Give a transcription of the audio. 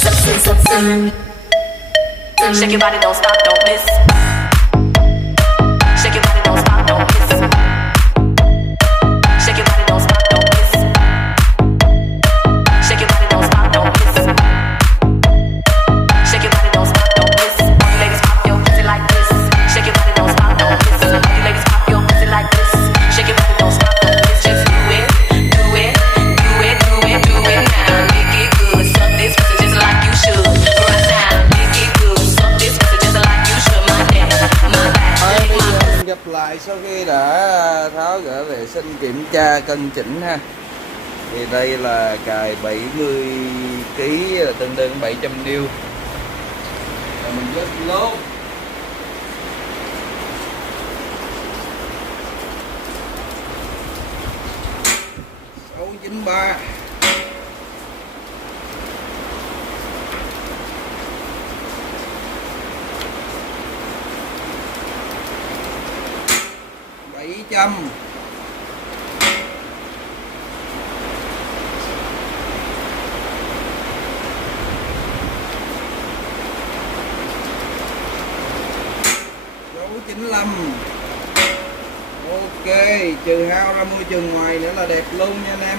Shake your body, don't stop, don't miss. Shake your body, don't stop, don't miss. Shake your body, don't stop, don't miss. Shake your body, don't stop, don't miss. Shake your body, don't stop, don't miss. All you ladies pop your pussy like this. Shake your body, don't stop, don't miss. All you ladies pop your pussy like this. Shake your body, don't stop, don't miss. Just do it, do it, do it, do it, do it now. Make it good, suck this pussy just like you should. Right now, make it good, suck this pussy just like you should. My neck, my back, Bây my giờ mình gặp lại sau khi đã tháo gỡ vệ sinh kiểm tra cân chỉnh ha. Thì đây là cài 70 kg tương đương 700 điêu. Rồi mình vớt lốt. Sáu 93. Trăm 95. Ok, trừ hao ra môi trường ngoài nữa là đẹp luôn nha anh em.